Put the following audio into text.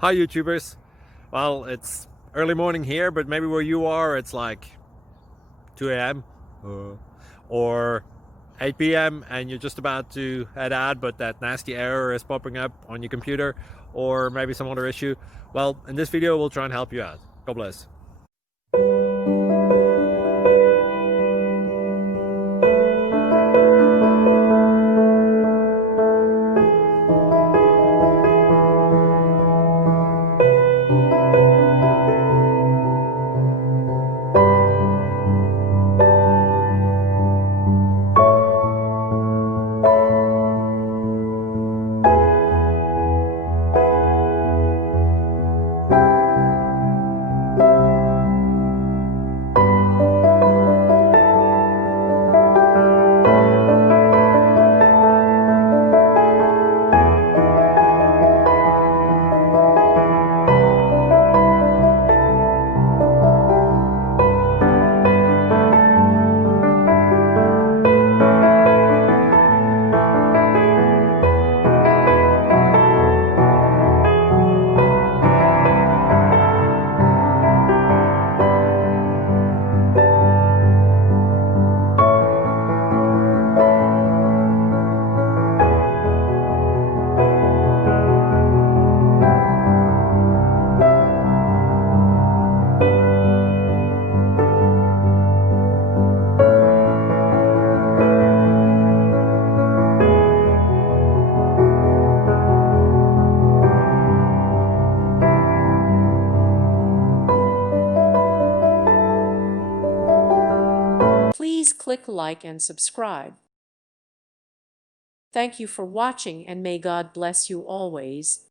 Hi YouTubers. Well, it's early morning here, but maybe where you are it's like 2 a.m. Or 8 p.m. and you're just about to head out, but that nasty error is popping up on your computer, or maybe some other issue. Well, in this video we'll try and help you out. God bless. Please click like and subscribe. Thank you for watching, and may God bless you always.